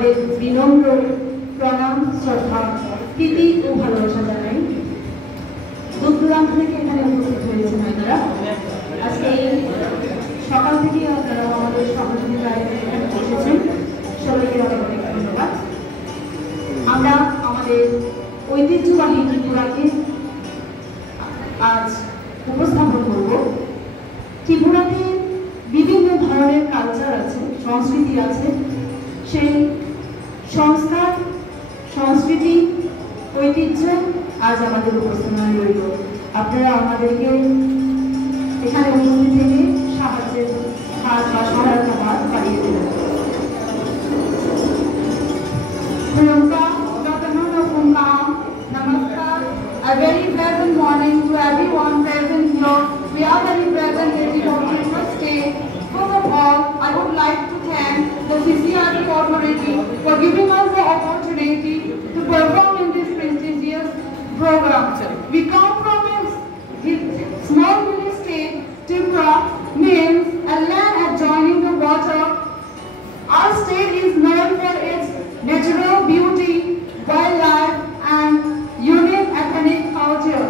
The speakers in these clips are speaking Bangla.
আমাদের বিনম্র প্রণাম, শ্রদ্ধা, প্রীতি ও ভালোবাসা জানাই। দূর দূরান্ত থেকে এখানে উপস্থিত হয়েছেন আপনারা। আজকে এই সকাল থেকে আপনারা আমাদের সহযোগিতায় এখানে এসেছেন, সবাইকে অনেক অনেক ধন্যবাদ। আমরা আমাদের ঐতিহ্যবাহী ত্রিপুরাকে আজ উপস্থাপন করব। ত্রিপুরাতে বিভিন্ন ধরনের কালচার আছে, সংস্কৃতি আছে। সেই সংস্কার, সংস্কৃতি, ঐতিহ্য আজ আমাদের উপস্থাপনায় রইল। আপনারা আমাদেরকে এখানে উপস্থিত থেকে সাহায্যের হাত বা সহায়তা হাত বাড়িয়ে দেবেন। Namaskar. A very pleasant morning to everyone present here. We are very present in the Tripura state. First of all, I would like to thank the CCRT Corporation for giving us the opportunity to perform in this prestigious program. We come from a small village state. Tripura means a land adjoining the water. Our state is known for its natural beauty, wildlife, and unique ethnic culture.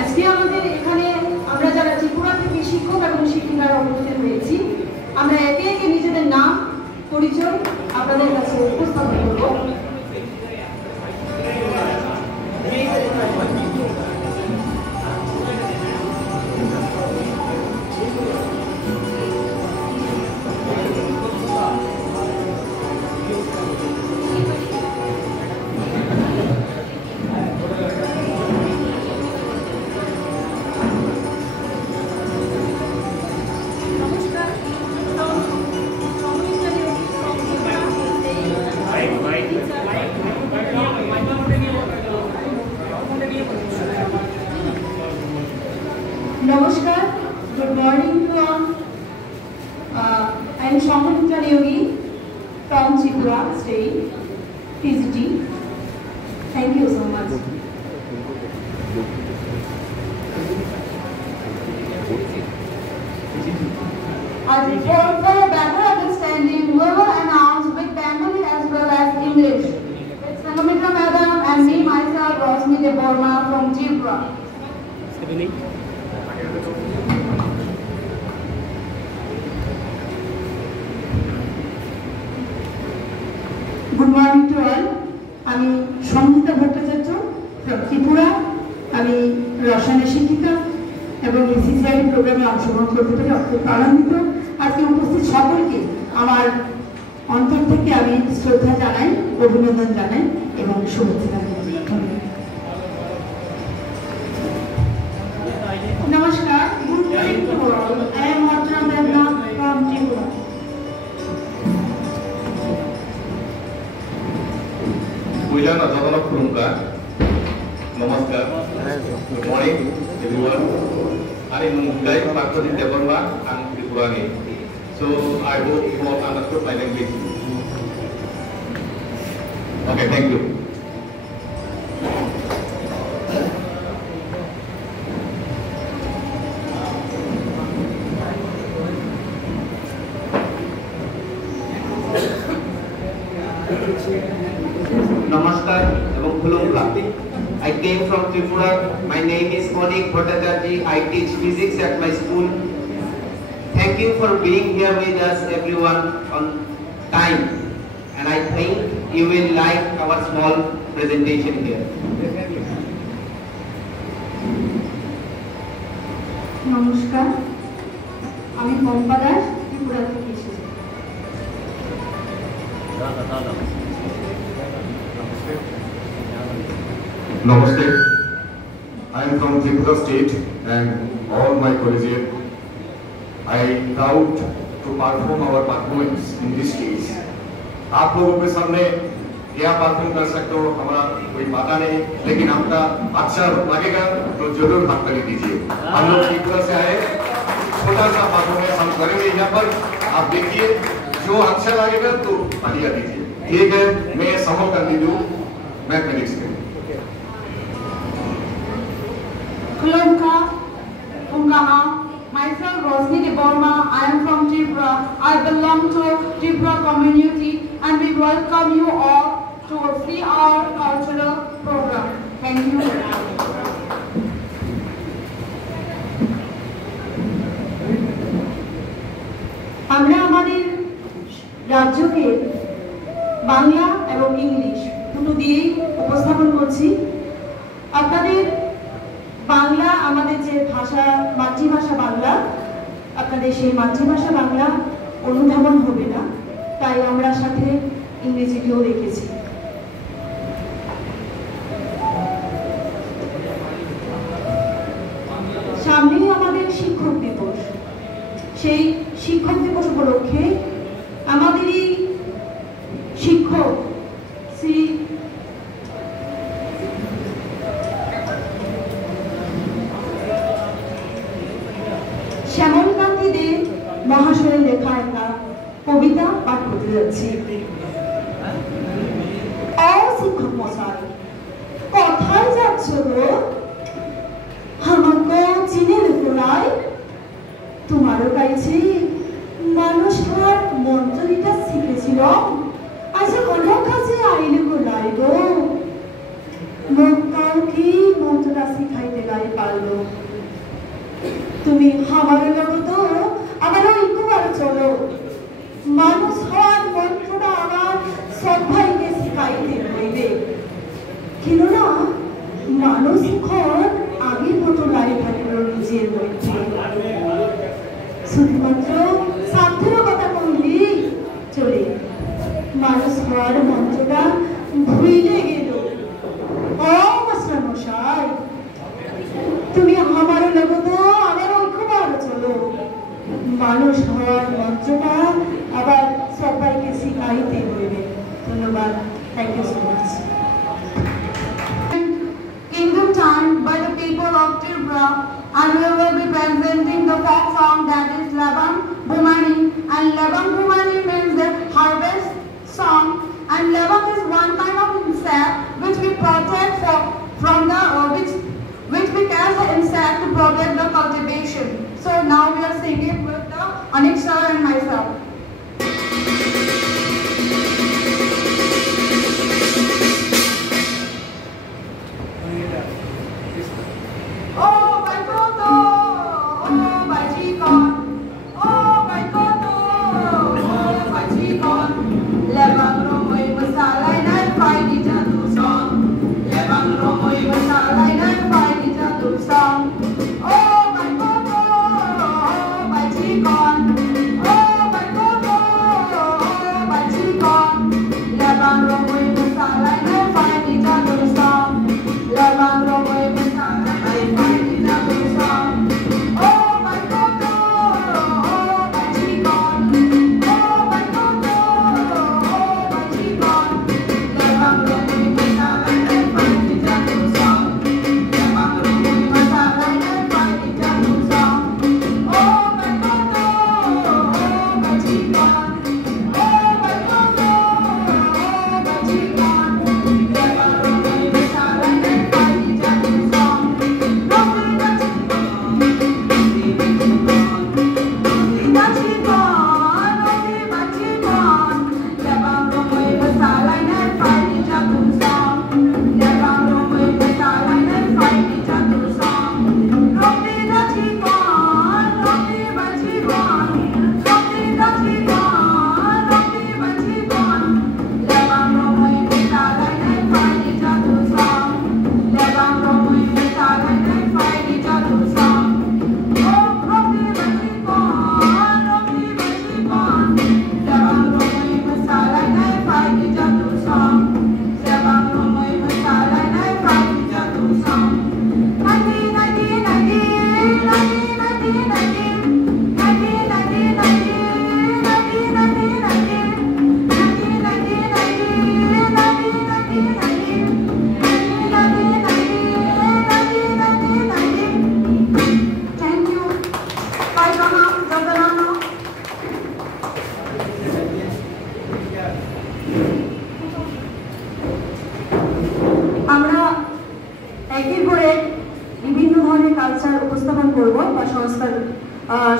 আজকে আমাদের এখানে আমরা যারা ত্রিপুরা থেকে শিক্ষক এবং শিক্ষিকারা উপস্থিত হয়েছি, আমরা একে একে নিজেদের নাম পরিচয় আপনাদের কাছে উপস্থাপন করব। Namaskar, good morning to all. I am Shamanta Yogi from Tripura State, PGT. Thank you so much. For a better understanding, we will announce with Bengali as well as English. With Sangamitra Madam and me myself, Rosmi Deborma from Tripura. Good morning to all. আমি সংগীতা ভট্টাচার্য from ত্রিপুরা। আমি রসায়নের শিক্ষিকা এবং সিসিআই প্রোগ্রামে অংশগ্রহণ করতে পেরে খুব আনন্দিত। আজকে উপস্থিত সকলকে আমার অন্তর থেকে আমি শ্রদ্ধা জানাই, অভিনন্দন জানাই এবং শুভেচ্ছা জানাই। নমস্কার, good morning to all. I am Marjana Devnath from Tripura. Namaskar. Good morning, everyone. I am Dr. Deborma and Tripurani. So I hope you all understood my language. Okay, thank you. Namaskar এবং খুলুমকা। I came from Tripura. My name is Monik Bhattacharjee. I teach physics at my school. Thank you for being here with us, everyone, on time. And I think you will like our small presentation here. নমস্কার, আমি পম্পা দাস, ত্রিপুরা থেকে এসেছি। Namaste. I am from Tripura State and all my collegiate. I am proud to perform our performance in this stage. आप लोगों के सामने क्या परफॉर्म कर सकते हो हमारा कोई पता नहीं, लेकिन आपका अच्छा लगेगा तो जरूर हाथ ताली दीजिए। हम लोग त्रिपुरा से आए, छोटा सा परफॉर्मेंस हम करेंगे यहाँ पर, आप देखिए जो अच्छा लगेगा तो तालियां दीजिए। ठीक है, मैं समझ कर दी दूँ मैथमेटिक्स के। Myself Rosmi Deborma. I am from Tripura. I I belong to Tripura community and we welcome you all to a free hour cultural program. Thank you. আমরা আমাদের রাজ্যকে বাংলা এবং ইংলিশ দুটো দিয়েই উপস্থাপন করছি। আপনাদের বাংলা আমাদের যে ভাষা মাতৃভাষা বাংলা, আপনাদের সেই মাতৃভাষা বাংলা অনুধাবন হবে না, তাই আমরা সাথে ইংরেজিটিও রেখেছি। সামনেই আমাদের শিক্ষক দিবস। সেই শিক্ষক দিবস উপলক্ষে আমাদেরই শিক্ষক শ্রী শ্যামলকান্তি দে মহাশয়ের লেখা একটা কবিতা পাঠ করতে যাচ্ছি। শিক্ষক মশাই, কোথায় যাচ্ছ গো? আমাকে চিনে গোড়ায় তোমারও কাছে মানুষ হওয়ার মন্ত্রটা শিখেছিল, আজ কোনো কাছে আইলে গোলাই গো। মোক কাউকে মন্ত্রটা শিখাইতে গাই পারলো। তুমি আমার লগত আমারও একবার চলো, মানুষ হওয়ার মন্ত্রটা আমার সব ভাইকে শিখাইতে হইবে। কেননা মানুষ এখন আগের মতো লাই থাকলো নিজের মধ্যে, শুধুমাত্র স্বার্থের কথা বললি চলে, মানুষ হওয়ার মন্ত্রটা ভুলে গেল। ও মাস্টার মশাই, তুমি আমার লগত আমার ঐক্যবার চলো, মানুষ হওয়ার মন্ত্রটা আবার সবাইকে শিখাইতে হইবে। ধন্যবাদ। Thank you so much. Kingdom Time by the people of Tripura, and we will be presenting the folk song that is Labang Bhumani, and Labang Bhumani means the harvest song, and Labang is one kind of insect which we protect from the which we catch the insect to protect the cultivation. So now we are singing with the Anik sir and myself.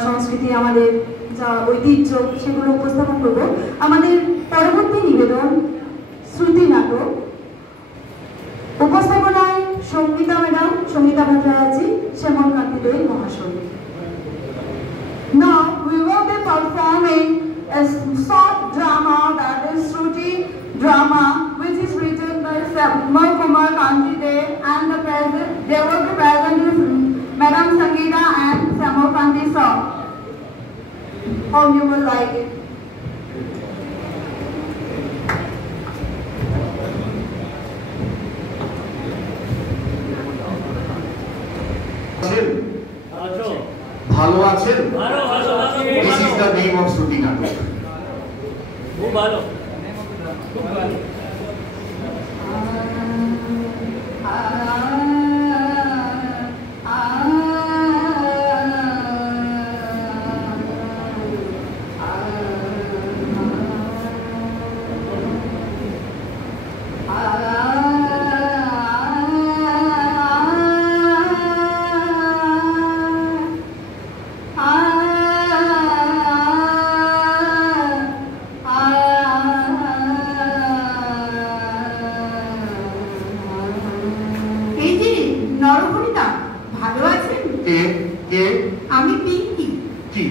সংস্কৃতি আমাদের যা ঐতিহ্য সেগুলো উপস্থাপন করব। আমাদের পরবর্তী নিবেদন শ্রুতি নাটক, উপস্থাপনায় সঙ্গীতা ম্যাডাম, সঙ্গীতা ভট্টাচার্য, শ্যামল কান্তি দে মহাশয়। Now we will be performing a short drama, that is Shruti drama, which is written by Shyamal Kumar Kanti De, and they will be present with Madam Sangeeta and Shyamal Kanti sir. Hope you will like it. ভালো আছেন? This is the name of Shruti নাটক। খুব ভালো, খুব ভালো।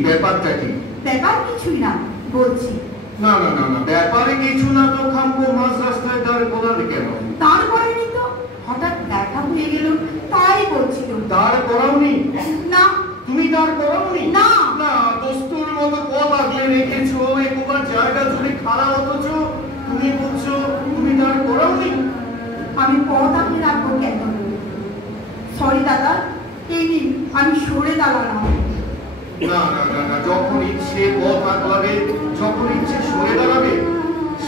ব্যাপারটা কি? ব্যাপার কিছুই না, বলছি। না না না না, ব্যাপারে কিছু না তো খামখো মাঝ রাস্তায় দাঁড় করালে কেন? দাঁড় করাইনি তো, হঠাৎ দেখা হয়ে গেল তাই বলছিল। দাঁড় করাওনি? না। তুমি দাঁড় করাওনি? না না, দস্তুর মতো পথ আগলে রেখেছো, একবার জায়গা জুড়ে খাড়া অথচ তুমি বলছো তুমি দাঁড় করাওনি। আমি পথ আগলে রাখবো কেন? সরি দাদা, এই নিন, আমি সরে দাঁড়ালাম। না না না না, যখন ইচ্ছে পথ আগলাবে, যখন ইচ্ছে সরে দাঁড়াবে,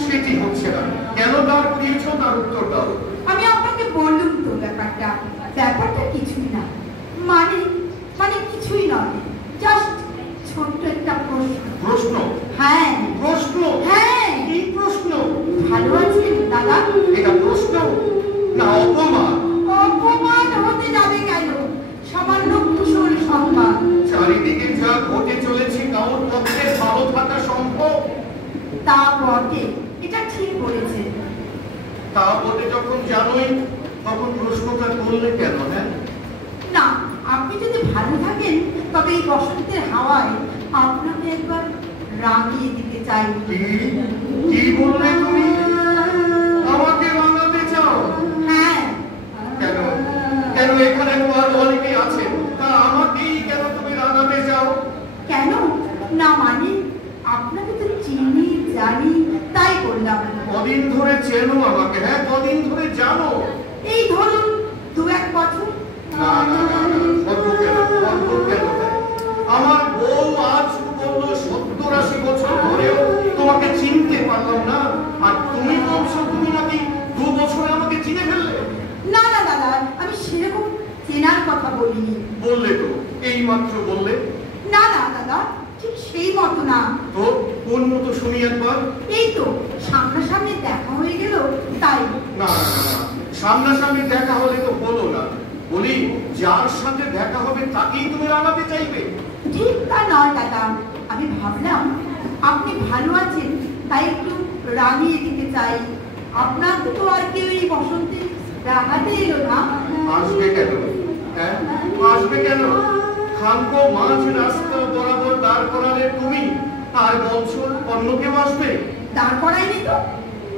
সেটি হচ্ছে না। কেন দাঁড় করিয়েছো তার উত্তর দাও। আমি আপনাকে বললুম তো ব্যাপারটা কিছুই না, মানে কিছুই নয়, জাস্ট ছোট্ট একটা প্রশ্ন। প্রশ্ন? হ্যাঁ প্রশ্ন। হ্যাঁ। কি প্রশ্ন? ভালো আছেন দাদা? এটা প্রশ্ন না অপমান? অপমান হতে যাবে কেন? সামান্য কুশল সংবাদ। চারিদিকে যা ঘটে চলেছে কারোর পক্ষে ভালো থাকা সম্ভব? তা বটে, এটা ঠিক বলেছে। তা বটে যখন জানোই, তখন প্রশ্নটা করলে কেন? হ্যাঁ না, আপনি যদি ভালো থাকেন তবে এই বসন্তের হাওয়ায় আপনাকে একবার রাঙিয়ে দিতে চাই। কি বললে তুমি? আমাকে রাঙাতে চাও? হ্যাঁ। কেন? কেন এখানে তোমার অনেকেই আছে, তা আমাকেই কেন তুমি রাঙাতে চাও? কেন না মানে আপনাকে তো চিনি জানি তাই বললাম। কদিন ধরে চেনো আমাকে? হ্যাঁ, কদিন ধরে জানো? এই ধরুন 2-1 বছর। না না না না, অদ্ভুত কেন? অদ্ভুত কেন? আমার বউ আজ বললো 70-80 বছর ধরেও তোমাকে চিনতে পারলাম না, আর তুমি বলছো তুমি নাকি 2 বছরে আমাকে চিনে ফেললে। না না দাদা, আমি সেরকম চেনার কথা বলিনি। বললে তো, এই মাত্র বললে। না না দাদা, ঠিক সেই মতো না। তো কোন মতো শুনি একবার? এই তো সামনাসামনি দেখা হয়ে গেল তাই। না না না, সামনাসামনি দেখা হলে তো হলো না। বলি, যার সাথে দেখা হবে তাকেই তুমি রাঙাতে চাইবে? ঠিক তা নয় দাদা, আমি ভাবলাম আপনি ভালো আছেন তাই একটু রাঙিয়ে দিতে চাই। আপনার তো আর কেউ এই বসন্তে রাঙাতে এলো না। আসবে কেন? হ্যাঁ, আসবে কেন? খামখো মাঝ রাস্তা বরাবর দাঁড় করালে তুমি, আর বলছো অন্য কেউ আসবে? দাঁড় করাইনি তো,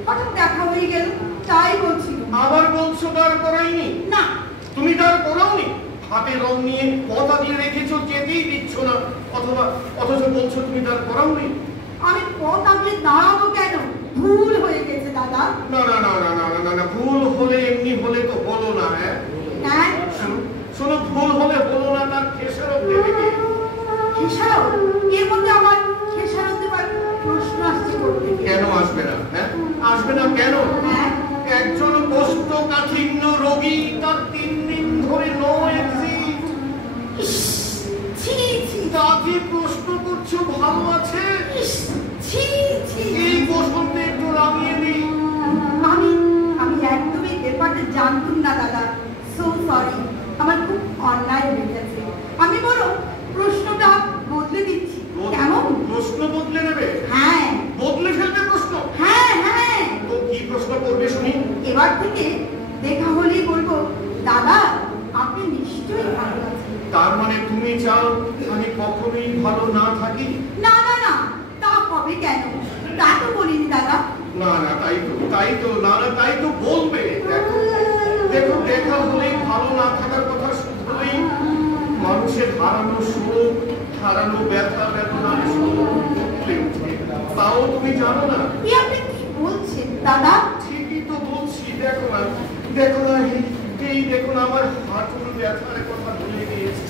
হঠাৎ দেখা হয়ে গেল তাই বলছি। আবার বলছো দাঁড় করাইনি? না। তুমি দাঁড় করাওনি? হাতে রং নিয়ে কথা দিয়ে রেখেছো, যেতেই দিচ্ছ না, অথচ বলছো তুমি দাঁড় করাওনি। আমি পথ আগলে দাঁড়াবো কেন? ভুল হয়ে গেছে দাদা। না না না না না না না, ভুল হলে এমনি হলে তো হলো না। হ্যাঁ হ্যাঁ, শোনো, ভুল হলে হলো না, তার খেসারত দেবে কে? খেসারত? এর মধ্যে আমার খেসারত দেবার প্রশ্ন আসছে করতে। কেন আসবে না? হ্যাঁ, আসবে না কেন? হ্যাঁ, একজন কোষ্ঠকাঠিন্য রোগী, তার 3 দিন ধরে নো এক্সিট। ছি ছি, তাকে প্রশ্ন করছো ভালো আছে? ছি ছি। এই বসন্তে একটু রাঙিয়ে দিই। আমি একদমই ব্যাপারটা জানতুম না দাদা। সো সরি, আমার খুব অন্যায় হয়ে গেছে। আমি বরং প্রশ্নটা বদলে দিচ্ছি। কেমন? না না তাই তো বলবে। দেখো দেখা হলেই ভালো না থাকার কথা শুধুই মানুষের হারানো সুখ, হারানো ব্যথা বেদনার সুখ উঠলে উঠে। তাও তুমি জানো না। আপনি কি বলছেন দাদা? ঠিকই তো বলছি। দেখো না এই দেখো না আমার হাঁটুর ব্যথার কথা ভুলে গিয়েছি।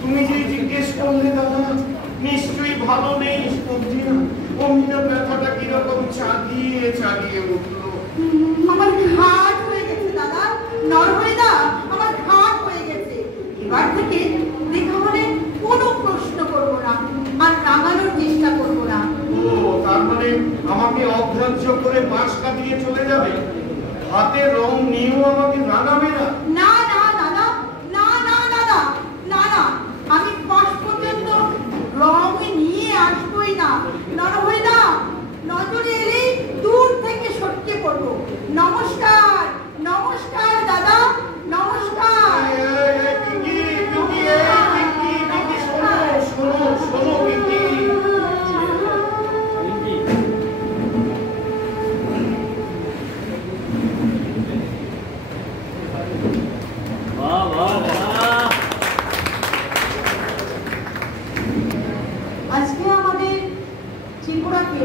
তুমি যে জিজ্ঞেস করলে দাদা, নিশ্চয়ই ভালো নেই। অমনি ব্যথাটা কিরকম চাগিয়ে উঠলো। আমার ঘাট হয়ে গেছে দাদা, নরহরিদা, আমার ঘাট হয়ে গেছে। এবার থেকে দেখা হলে কোনো প্রশ্ন করবো না, আর রাঙানোর চেষ্টা করবো না। ও তার মানে আমাকে অগ্রাহ্য করে বাঁশ কাটিয়ে চলে যাবে? হাতে রং নিয়েও আমাকে রাঙাবে না? না না দাদা, না না দাদা, না না, আমি পাশ পর্যন্ত রং নিয়ে আসবোই না। নরহরিদা, নজরে এলে দূর থেকে সটকে পড়বো। নমস্কার নমস্কার দাদা, নমস্কার। শোনো বিকি। वाह वाह वाह। আজকে আমাদের ত্রিপুরাকে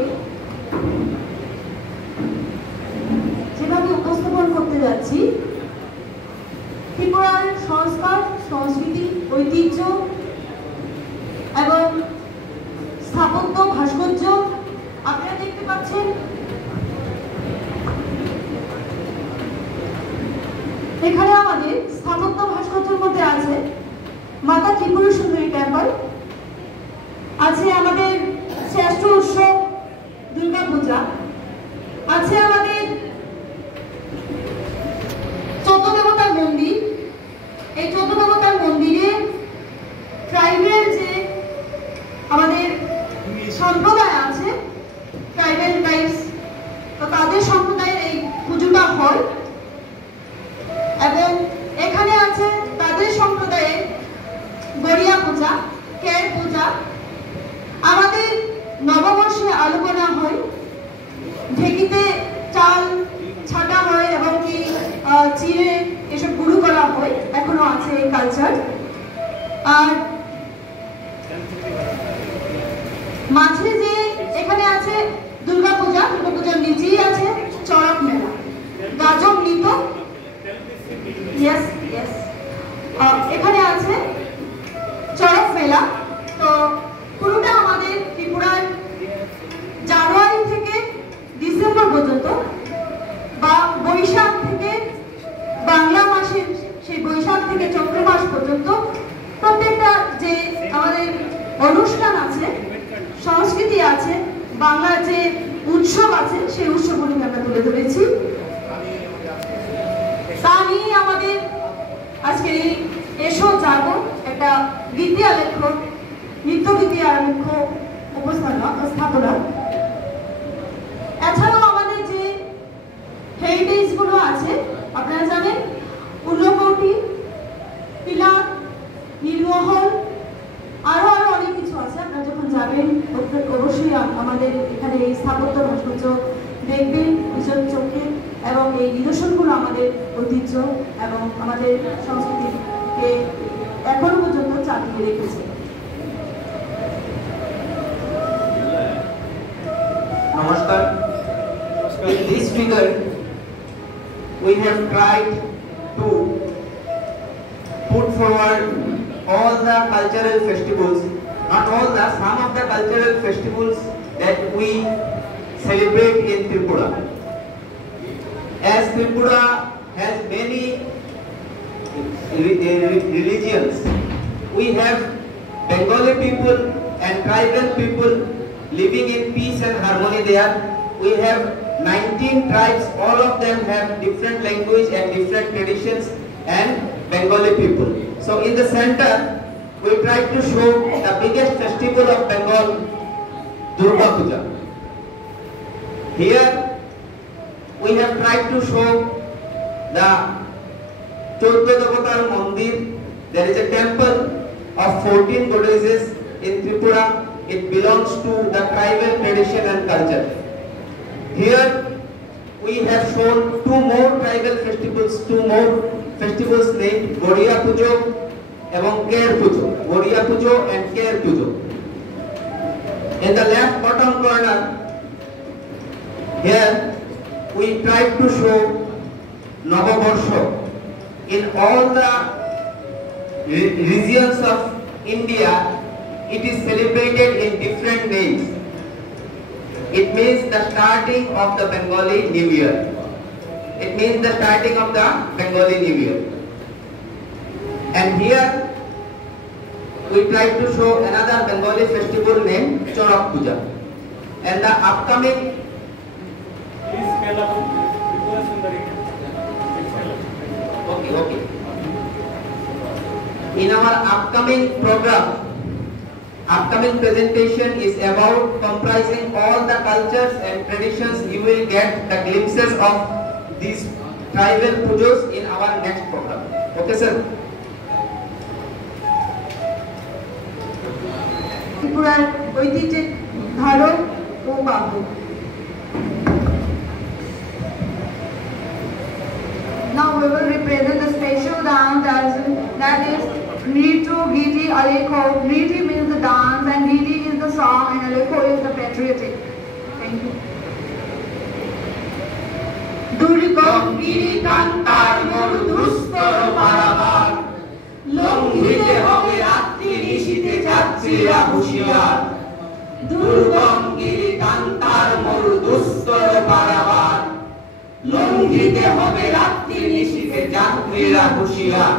যেভাবে উপস্থাপন করতে যাচ্ছি, ত্রিপুরার সংস্কার, সংস্কৃতি, ঐতিহ্য এবং স্থাপত্য, ভাস্কর্য আপনারা দেখতে পাচ্ছেন। এখানে আমাদের স্থাপত্য ভাস্কর্যের মধ্যে আছে মাতা ত্রিপুরা সুন্দরী টেম্পল, আছে আমাদের শ্রেষ্ঠ উৎসব দুর্গা পূজা, আছে আমাদের 14 দেবতার মন্দির। এই 14 দেবতার মন্দিরে ট্রাইবেল যে আমাদের সম্প্রদায় আছে, ট্রাইবেল ট্রাইবস, তো তাদের সম্প্রদায়ের এই পুজোটা হয়। এবং এখানে আছে তাদের সম্প্রদায়ের গড়িয়া পূজা, কের পূজা। আমাদের নববর্ষে আলোচনা হয়, ঢেকিতে চাল ছাটা হয় এবং কি চিড়ে এসব গুঁড়ো করা হয়, এখনো আছে এই কালচার। আর মাঝে যে এখানে আছে দুর্গাপূজার নিচেই আছে চড়ক মেলা, গাজক নৃত্য। এখানে আছে চড়ক মেলা। তো পুরোটা আমাদের ত্রিপুরার জানুয়ারি থেকে ডিসেম্বর পর্যন্ত, বা বৈশাখ থেকে বাংলা মাসের সেই বৈশাখ থেকে চৈত্র মাস পর্যন্ত প্রত্যেকটা যে আমাদের অনুষ্ঠান আছে, সংস্কৃতি আছে, বাংলার যে উৎসব আছে, সেই উৎসবগুলিকে আমরা তুলে ধরেছি। তা নিয়ে আমাদের আজকের এই এসো জাগো একটা গীতি আলেখ্য, নৃত্য গীতি আলেখ্য স্থাপনা। এছাড়াও আমাদের যে হেরিটেজ গুলো আছে আপনারা জানেন, উল্লকৌটি, পিলার, নীলমহল, আরো অনেক কিছু আছে। আপনারা যখন যাবেন অবশ্যই আমাদের এখানে এই স্থাপত্য ভাস্কর্য দেখবেন নিজের চোখে, এবং এই নিদর্শনগুলো আমাদের ঐতিহ্য এবং আমাদের সংস্কৃতিকে এখনো পর্যন্ত চালিয়ে রেখেছে। Namaskar. In this figure, we have tried to put forward all the cultural festivals, not all the, some of the cultural festivals that we celebrate in Tripura. As Tripura has many religions, we have Bengali people and tribal people living in peace and harmony there. We have 19 tribes, all of them have different language and different traditions, and Bengali people. So in the center, we try to show the biggest festival of Bengal, Durga Puja. Here, we have tried to show the 14 Devatar Mandir. There is a temple of 14 goddesses in Tripura. It belongs to the tribal tradition and culture. Here we have shown two more tribal festivals named Goriya Pujo and Ker Pujo. Goriya Pujo and Ker Pujo. In the left bottom corner, here we tried to show Navabarsha. In all the regions of India, it is celebrated in different names. It means the starting of the Bengali New Year. It means the starting of the Bengali New Year. And here we try to show another Bengali festival named Chorak Puja. And the upcoming Okay. In our upcoming program, upcoming presentation is about comprising all the cultures and traditions. You will get the glimpses of these tribal pujas in our next program. Okay, sir? ত্রিপুরার ঐতিহ্যের ধারক ও বাহক। Now we will represent the special dance that is Nritu Giti Aleko. Nritu means the dance and Giti is the song and Aleko is the patriotic. Thank you. Durgam Giri Kantar Moru Dustor Parabar Longhite Hobe Ratri Nishite Jachira Hushiyar Durgam Giri Kantar Moru Dustor Parabar লঙ্ঘিতে হবে রাত্রি নিশীথে যাত্রীরা হুঁশিয়ার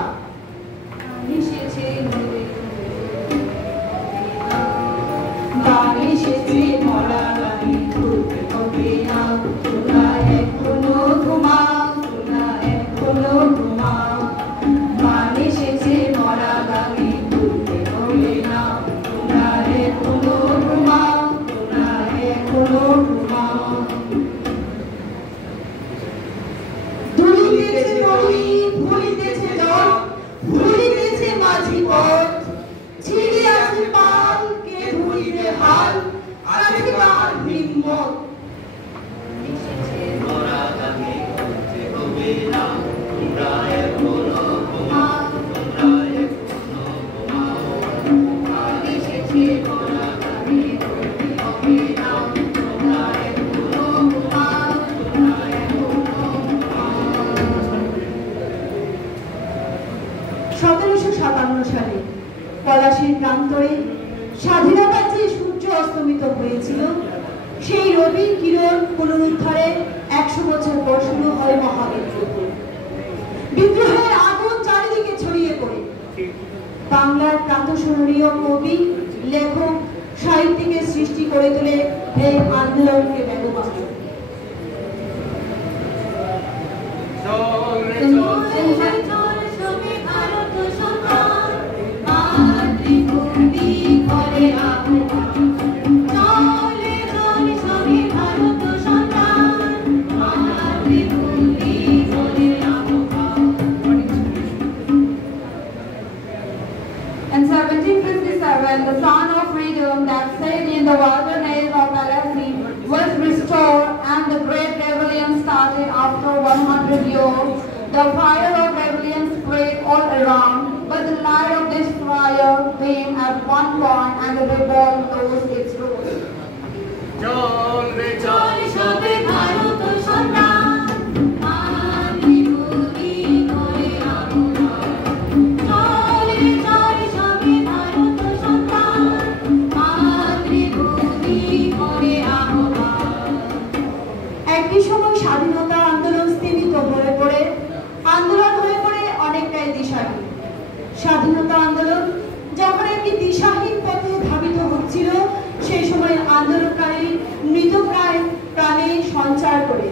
গান এসেছে মরা গাড়ি ঘুরতে হবে না তোমরা এখনো ঘুমাও তোমরা এখনো ঘুমাও গান এসেছে মরা গাড়ি ঘুরতে হবে না তোমরা এখনো ঘুমাও তোমরা এখনো ঘুমাও ভুলিতেছে জল ভুলিতেছে মাঝি পথ ছিড়ে আছে পাল কে ধরিবে হাল আছে কার হিম্মত মোরা গানে করতে হবে না তোমরা এখনো ঘুমাও তোমরা এখনো ঘুমাও কাল এসেছে মোরা গানে করতে হবে না তোমরা এখনো ঘুমাও তোমরা এখনো 1757 সালে পলাশীর প্রান্তরে স্বাধীনতার যে সূর্য অস্তমিত হয়েছিল সেই রবির কিরণ পুনরুদ্ধারে 100 বছর পর শুরু হয় মহাবিদ্রোহ। বিদ্রোহের আগুন চারিদিকে ছড়িয়ে পড়ে বাংলার প্রাতঃস্মরণীয় কবি লেখক সাহিত্যিকের সৃষ্টি করে তোলে এই আন্দোলনকে বেগবান। In 1757, the sun of freedom that set in the wilderness of Alasi was restored and the great rebellion started after 100 years. The fire of rebellion spread all around, but the light of this fire came at one point and the revolt lost its roots. একই সময় স্বাধীনতা আন্দোলন স্থিমিত হয়ে পড়ে আন্দোলন হয়ে পড়ে অনেকটাই দিশাহীন। স্বাধীনতা আন্দোলন যখন একটি দিশাহীন পথে ধাবিত হচ্ছিল সেই সময় আন্দোলনকারী মৃতপ্রায় প্রাণে সঞ্চার করে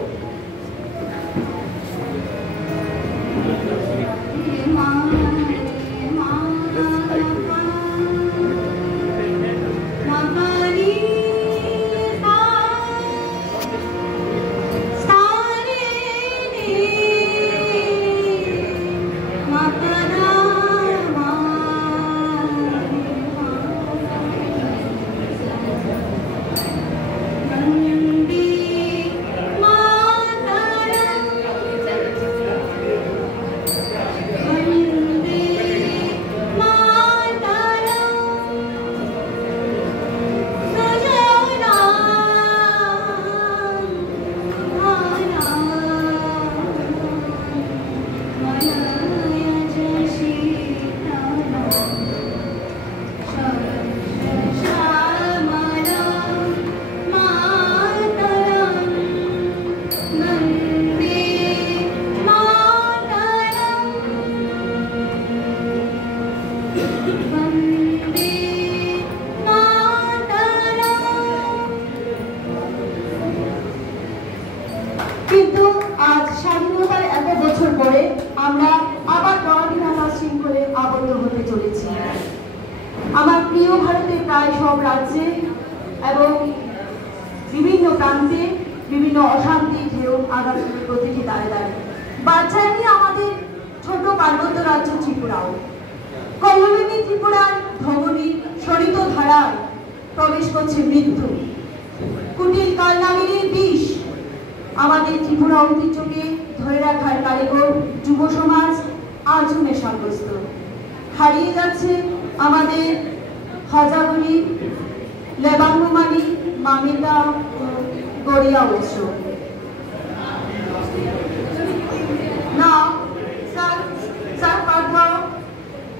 কিন্তু আজ স্বাধীনতার এত বছর পরে আমরা আবার পরাধীনতার শৃঙ্খলে আবদ্ধ হতে চলেছি। আমার প্রিয় ভারতের প্রায় সব রাজ্যে এবং বিভিন্ন প্রান্তে বিভিন্ন অশান্তি ঢেউ আঘাত প্রতিটি দাঁড়ে দাঁড়িয়ে বাচ্চায়নি আমাদের ছোট পার্বত্য রাজ্য ত্রিপুরাও। কল্লোলিনী ত্রিপুরার ধমনী শরিত ধারায় প্রবেশ করছে মৃত্যু। কুটিল কালনাগিনীর বিষ আমাদের ত্রিপুরা ঐতিহ্যকে ধরে রাখার কারিগর যুব সমাজ আজও নেশাগ্রস্ত। হারিয়ে যাচ্ছে আমাদের হাজাগরি, লেবাঙ্গমানি, মামিতা, গড়িয়া উৎসব। Now, Sir Partha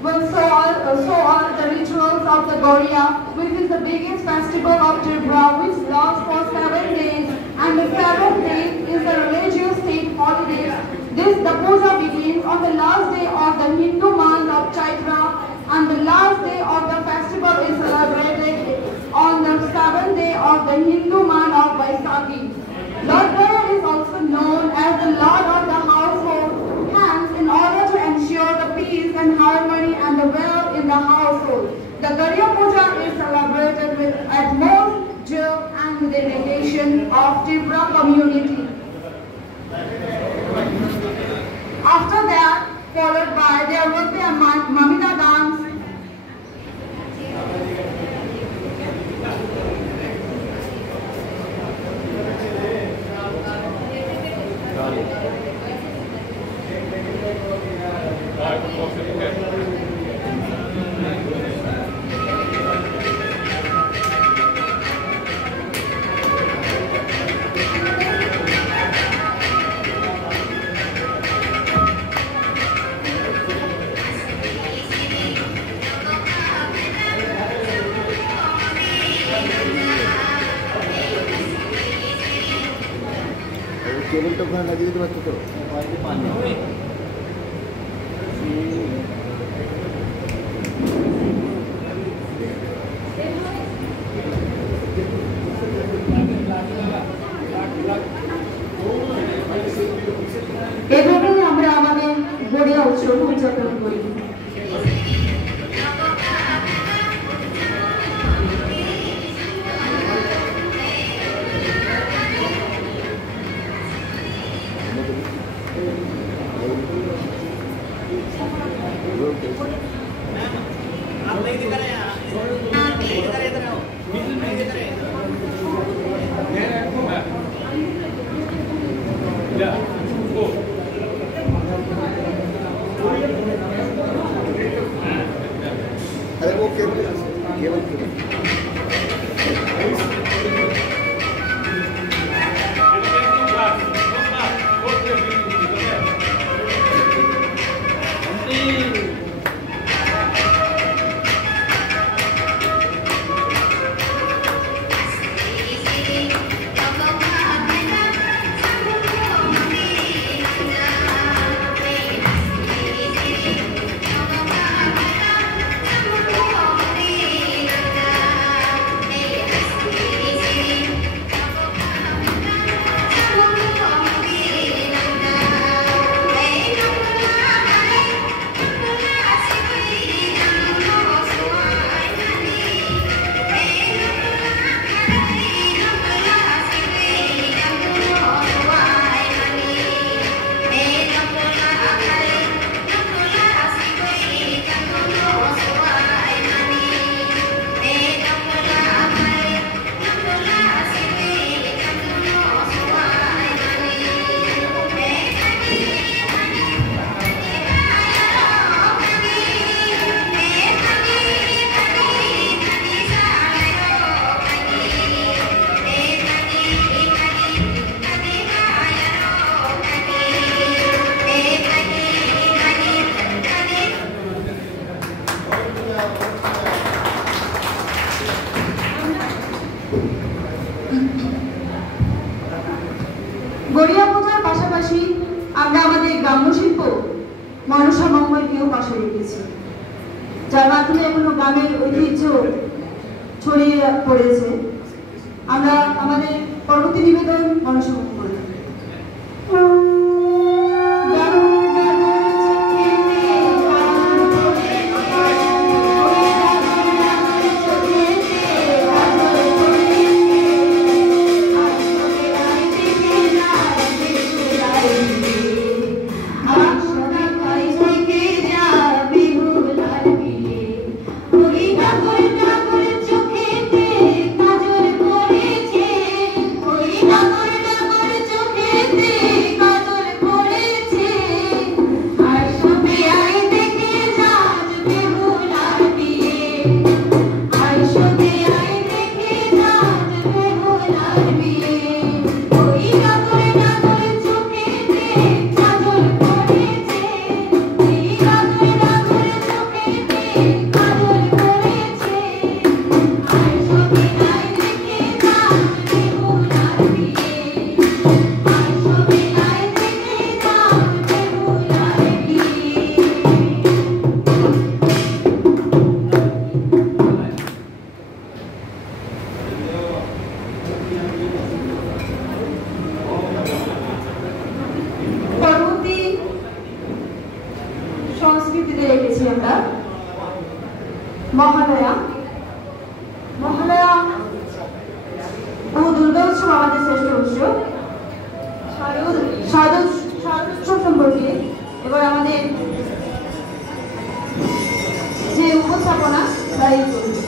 will show all the rituals of the Goriya, which is the biggest festival of Tripura, which lasts for 7 days, and the 7th day is the religious state holiday. The puja begins on the last day of the Hindu month of Chaitra, and the last day of the festival is celebrated on the 7th day of the Hindu month of Vaisakhi. Lord Gaya is also known as the Lord of the household. Hence, in order to ensure the peace and harmony and the wealth in the household, the Gariya Puja is celebrated with utmost joy and dedication of Tripura community. After that, followed by there will be a Mamita dance. কেবলটা ওখানে লাগিয়ে দিতে পারছো তো? এভাবেই আমরা আমাদের গড়িয়া উৎসব উদযাপন করি। अरे वो केवल केवल গড়িয়া পূজার পাশাপাশি আমরা আমাদের গ্রাম্য শিল্প মনসা মঙ্গলকেও পাশে রেখেছি, যার মাধ্যমে এখনো গ্রামের ঐতিহ্য ছড়িয়ে পড়েছে। আমরা আমাদের পরবর্তী নিবেদন মনসা মঙ্গল। পরবর্তী সংস্কৃতিতে রেখেছি আমরা মহালয়া। মহালয়া ও দুর্গা উৎসব আমাদের শ্রেষ্ঠ উৎসব। শারদ উৎসব সম্পর্কে এবার আমাদের যে উপস্থাপনা তাই করবে।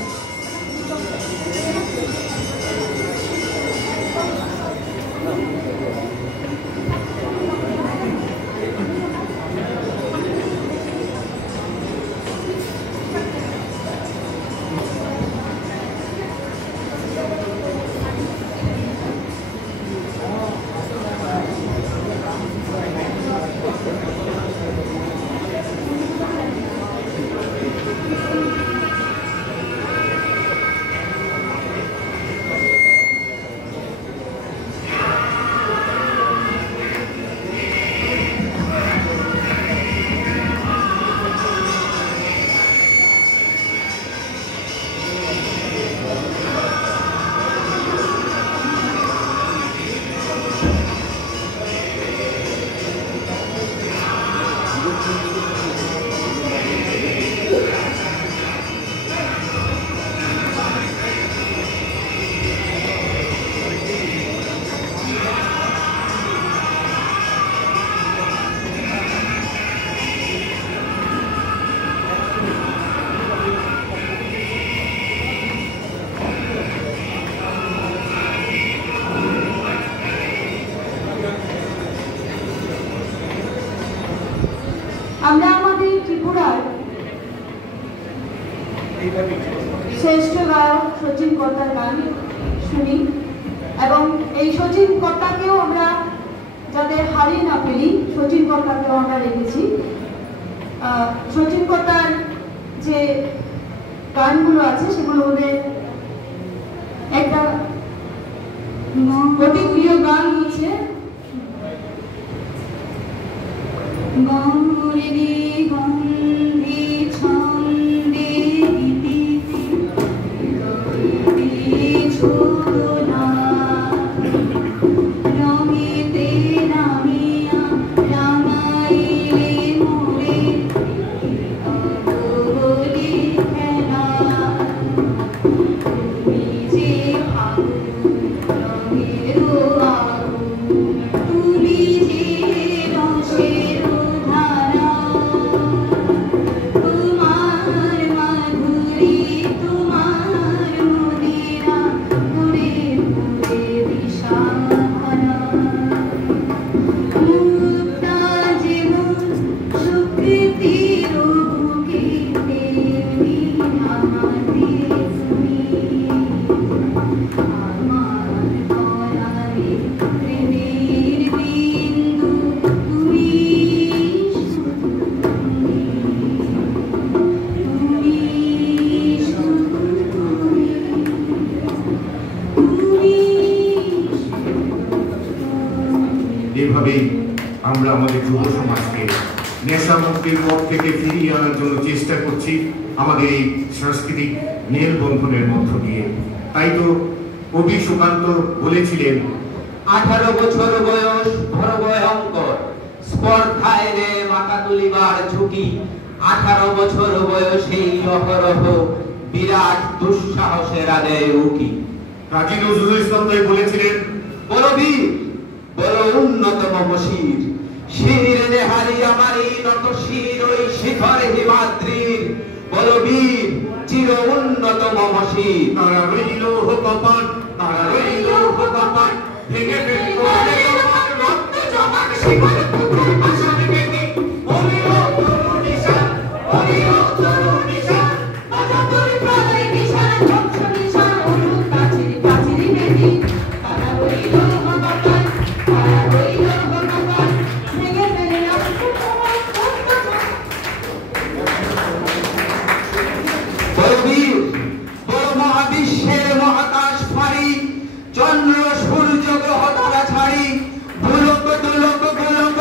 আমরা আমাদের ত্রিপুরার শ্রেষ্ঠ গায়ক শচীন কর্তার গান শুনি এবং এই শচীন কর্তাকেও আমরা যাতে হারিয়ে না ফেলি, শচীন কর্তাকেও আমরা রেখেছি। শচীন কর্তার যে গানগুলো আছে সেগুলোর মধ্যে একটা অতি প্রিয় গান হচ্ছে গৌরী গন্ধি ছন্দে ছোটনা রঙেতে নামিয়া রামাইলে মোরে বলি খেলা তুমি যে আগুন রঙের আগুন তুমি যে রসের ধারা তোমার মাধুরী তোমার মদিরা ঘুরে ঘুরে দিশাহারা মুক্তা যেমন সুকৃতির বুকে তেমনি আমাতে তুমি আমার পরাণে প্রেমের বিন্দু তুমি শুধু তুমি শুধু তুমি এভাবেই আমরা আমাদের যুব সমাজকে নেশা মুক্তির পথ থেকে ফিরিয়ে আনার জন্য চেষ্টা করছি আমাদের এই সাংস্কৃতিক মেলবন্ধনের মধ্য দিয়ে। তাই তো কবি সুকান্ত বলেছিলেন, 18 বছর বয়স বড় ভয়ঙ্কর, স্পর্ধায় রে মাথা তুলিবার ঝুঁকি। 18 বছর বয়সেই অহরহ বিরাট দুঃসাহসের আদেয় উকি। কাজী নজরুল ইসলাম তাই বলেছিলেন, বলো বীর বলো উন্নত মম শির, শির নেহারি আমারই নত শির ওই শিখর হিমাদ্রির। বলো বীর চির উন্নত মম শির। তারা রইল কপাট, তারা রইল কপাট, ভেঙে ফেলবো তোমার রক্ত জমাট শিকড় পুকুর ভাষার বেদি। ওরিও তরুণ নিশান, ওরিও তরুণ নিশান, অজাতুর প্রলয় নিশান ধ্বংস নিশান অনুপ কাছের কাছের বেদি। তারা রইল ভগবান, তারা রইল ভগবান, ভেঙে ফেলে রাষ্ট্র তোমার অত্যাচার। বলো বীর বলো মহাবিশ্বের মহাকাশ ফাড়ি, চন্দ্র সূর্য গ্রহ তারা ছাড়ি, ভুলক দুলক গোলক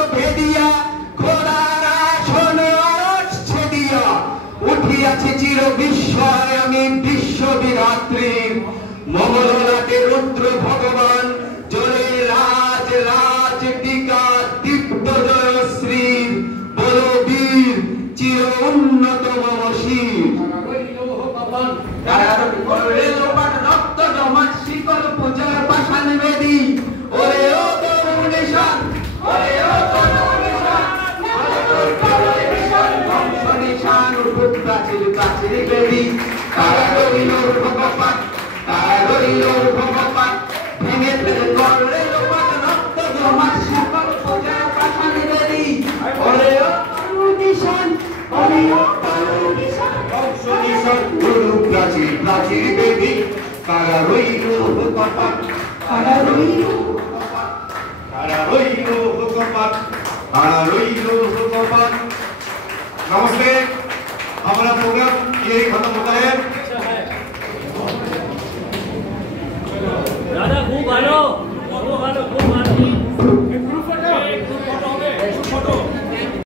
করলে লোপাট রক্ত জমা সকল পূজা পাঠানে বেরি ওরে অরুণিশন ওরে অরুণিশন বংশ নিশন গুরু প্রাচীর প্রাচীর দেবী তারা রইল কপাট তারা রইল তারা রইল কপাট তারা রইল কপাট। नमस्ते, हमारा प्रोग्राम ये खत्म होता है।